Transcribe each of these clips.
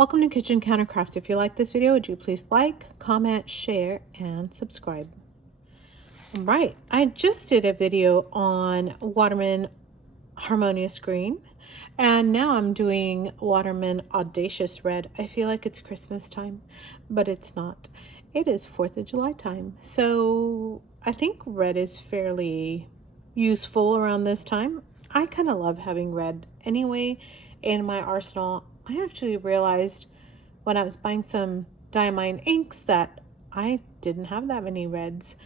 Welcome to Kitchen Countercraft. If you like this video, would you please like, comment, share, and subscribe. All right, I just did a video on Waterman Harmonious Green, and now I'm doing Waterman Audacious Red. I feel like it's Christmas time, but it's not. It is 4th of July time, so I think red is fairly useful around this time. I kind of love having red anyway in my arsenal. I actually realized when I was buying some diamine inks that I didn't have that many reds.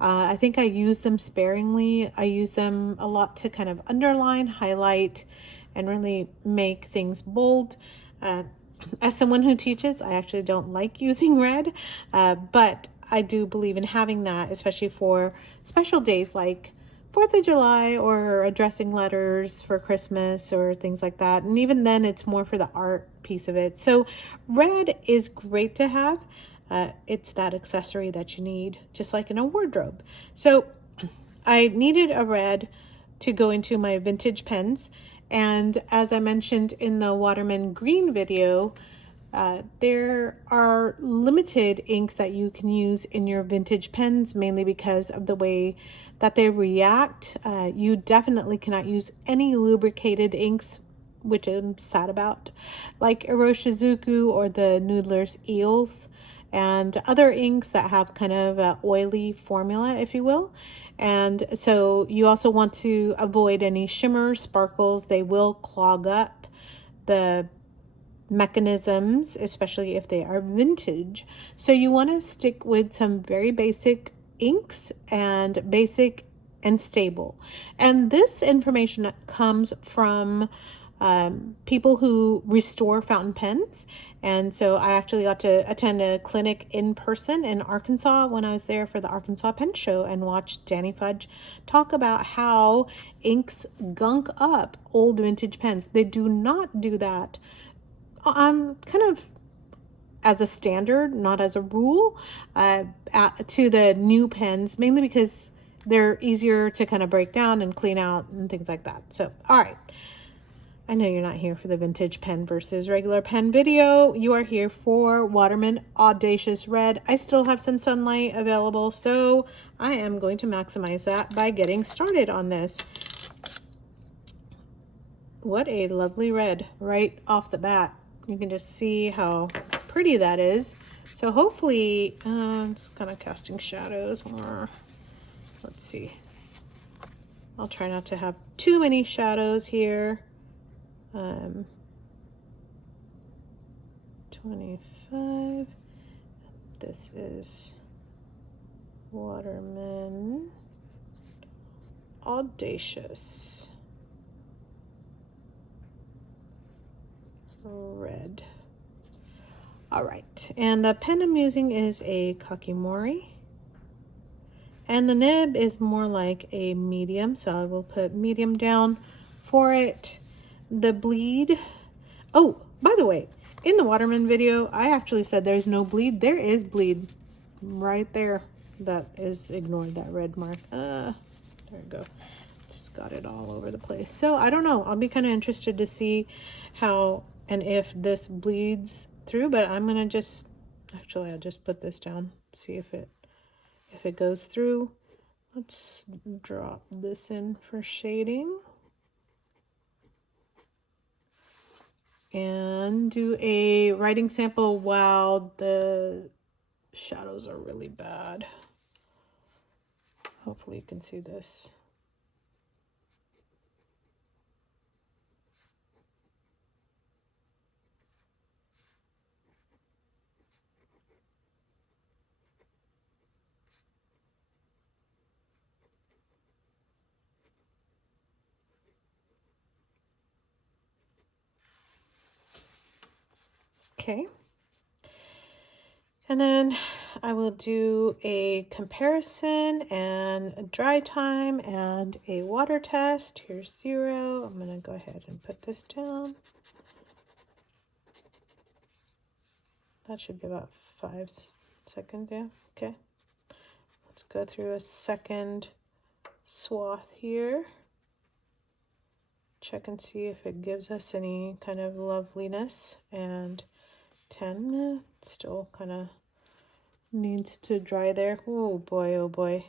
I think I use them sparingly. I use them a lot to kind of underline, highlight, and really make things bold. As someone who teaches, I actually don't like using red, but I do believe in having that, especially for special days like 4th of July or addressing letters for Christmas or things like that. And even then, it's more for the art piece of it. So red is great to have. It's that accessory that you need, just like in a wardrobe. So I needed a red to go into my vintage pens. And as I mentioned in the Waterman Green video, there are limited inks that you can use in your vintage pens, mainly because of the way that they react. You definitely cannot use any lubricated inks, which I'm sad about, like Iroshizuku or the Noodler's Eels, and other inks that have kind of an oily formula, if you will. And so you also want to avoid any shimmers, sparkles. They will clog up the mechanisms, especially if they are vintage. So you want to stick with some very basic inks and basic and stable. And this information comes from people who restore fountain pens. And so I actually got to attend a clinic in person in Arkansas when I was there for the Arkansas Pen Show and watched Danny Fudge talk about how inks gunk up old vintage pens. They do not do that kind of as a standard, not as a rule, to the new pens, mainly because they're easier to kind of break down and clean out and things like that. So, all right. I know you're not here for the vintage pen versus regular pen video. You are here for Waterman Audacious Red. I still have some sunlight available, so I am going to maximize that by getting started on this. What a lovely red right off the bat. You can just see how pretty that is. So hopefully, it's kind of casting shadows more. Let's see. I'll try not to have too many shadows here. 25. This is Waterman Audacious Red. All right, and the pen I'm using is a Kakimori, and the nib is more like a medium, so I will put medium down for it. The bleed, oh, by the way, in the Waterman video, I actually said there's no bleed. There is bleed right there. That is, ignored that red mark. There we go. Just got it all over the place. So I don't know. I'll be kind of interested to see how and if this bleeds through, but I'm gonna just, actually I'll just put this down, see if it goes through. Let's drop this in for shading and do a writing sample while the shadows are really bad. Hopefully you can see this. Okay, and then I will do a comparison and a dry time and a water test. Here's 0. I'm gonna go ahead and put this down. That should be about 5 seconds, yeah, okay. Let's go through a second swath here. Check and see if it gives us any kind of loveliness, and 10. Still kind of needs to dry there. Oh boy, oh boy.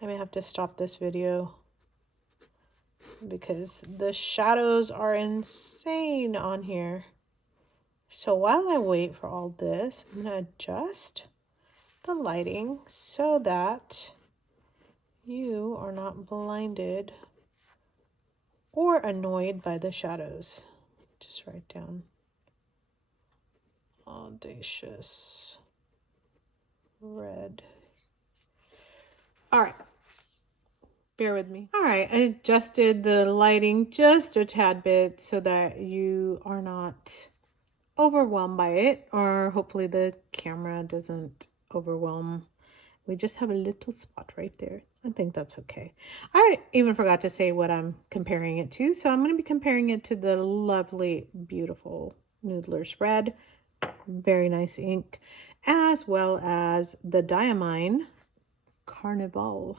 I may have to stop this video because the shadows are insane on here. So while I wait for all this, I'm going to adjust the lighting so that you are not blinded or annoyed by the shadows. Just write down Audacious red. All right. Bear with me. All right, I adjusted the lighting just a tad bit so that you are not overwhelmed by it, or hopefully the camera doesn't overwhelm. We just have a little spot right there. I think that's okay. I even forgot to say what I'm comparing it to. So I'm going to be comparing it to the lovely, beautiful Noodler's Red. Very nice ink. As well as the Diamine Carnival.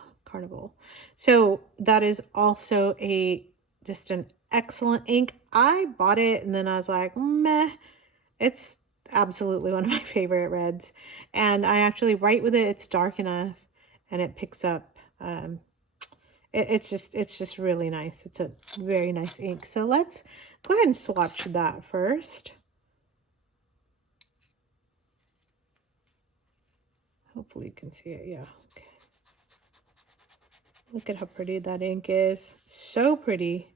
So that is also just an excellent ink. I bought it and then I was like, meh. It's absolutely one of my favorite reds. And I actually write with it. It's dark enough and it picks up. It's just really nice. It's a very nice ink. So let's go ahead and swatch that first. Hopefully you can see it. Yeah. Okay. Look at how pretty that ink is. So pretty.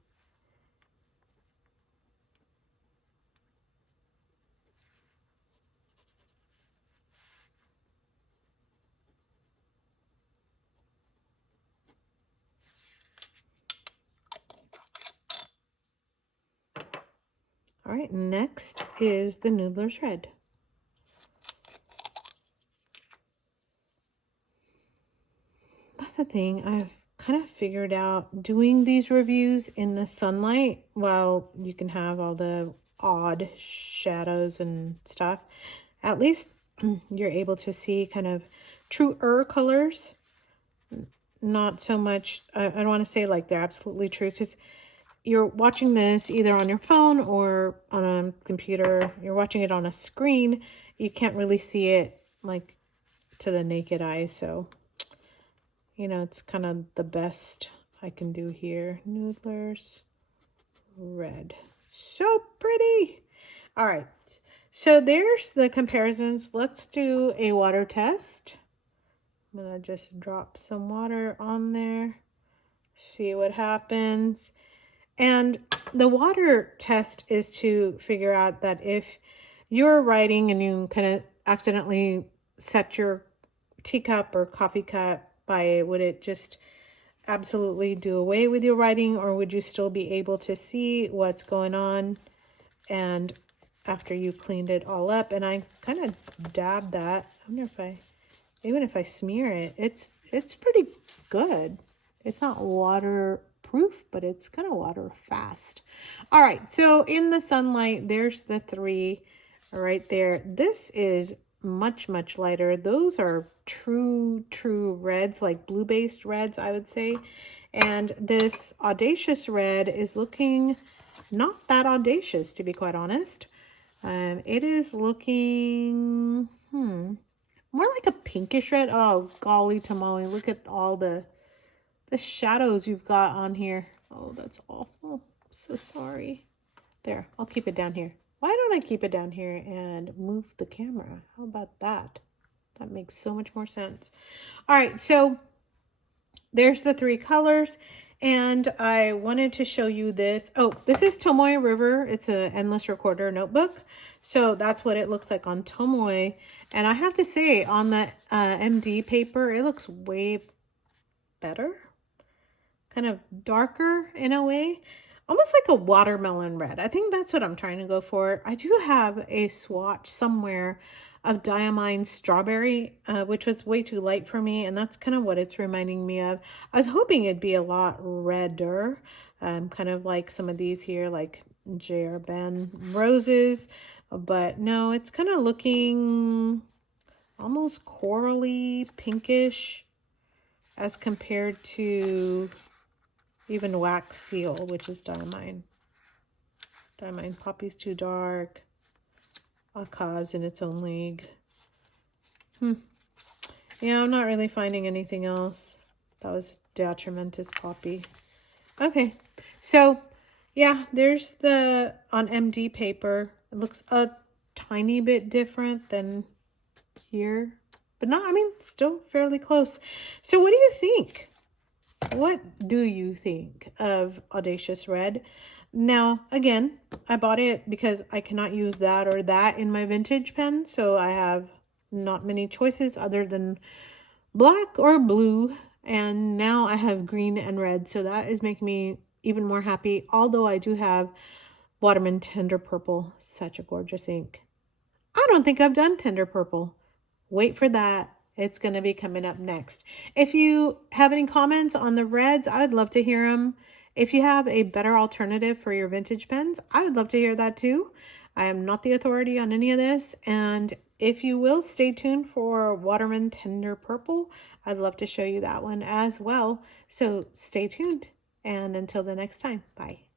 All right, next is the Noodler's Red. That's the thing. I've kind of figured out doing these reviews in the sunlight while you can have all the odd shadows and stuff. At least you're able to see kind of truer colors. Not so much, I don't want to say like they're absolutely true because you're watching this either on your phone or on a computer. You're watching it on a screen. You can't really see it like to the naked eye. So, you know, it's kind of the best I can do here. Noodler's Red. So pretty. All right. So there's the comparisons. Let's do a water test. I'm going to just drop some water on there. See what happens. And the water test is to figure out that if you're writing and you kind of accidentally set your teacup or coffee cup by it, would it just absolutely do away with your writing, or would you still be able to see what's going on and after you cleaned it all up? And I kind of dabbed that. I wonder if even if I smear it, it's pretty good. It's not waterproof, but it's kind of water fast. All right, so in the sunlight, there's the 3 right there. This is much lighter. Those are true reds, like blue-based reds, I would say. And this Audacious Red is looking not that audacious, to be quite honest. It is looking, more like a pinkish red. Oh, golly tamale. Look at all the shadows you've got on here. Oh, that's awful. I'm so sorry. There, I'll keep it down here. Why don't I keep it down here and move the camera? How about that? That makes so much more sense. All right, so there's the 3 colors. And I wanted to show you this. Oh, this is Tomoe River. It's an endless recorder notebook. So that's what it looks like on Tomoe. And I have to say, on the MD paper, it looks way better. Kind of darker in a way. Almost like a watermelon red. I think that's what I'm trying to go for. I do have a swatch somewhere of Diamine Strawberry, which was way too light for me, and that's kind of what it's reminding me of. I was hoping it'd be a lot redder, kind of like some of these here, like J.R. Ben Roses, but no, it's kind of looking almost corally pinkish as compared to even Wax Seal, which is Diamine. Diamine Poppy's too dark. a cause in its own league. Yeah, I'm not really finding anything else. That was Detrimentus Poppy. Okay, so yeah, there's the on MD paper. It looks a tiny bit different than here, but not, I mean, still fairly close. So what do you think? What do you think of Audacious Red? Now, again, I bought it because I cannot use that or that in my vintage pen, so I have not many choices other than black or blue, and now I have green and red, so that is making me even more happy, although I do have Waterman Tender Purple. Such a gorgeous ink. I don't think I've done Tender Purple. Wait for that. It's going to be coming up next. If you have any comments on the reds, I would love to hear them. If you have a better alternative for your vintage pens, I would love to hear that too. I am not the authority on any of this. And if you will, stay tuned for Waterman Tender Purple. I'd love to show you that one as well. So stay tuned. And until the next time, bye.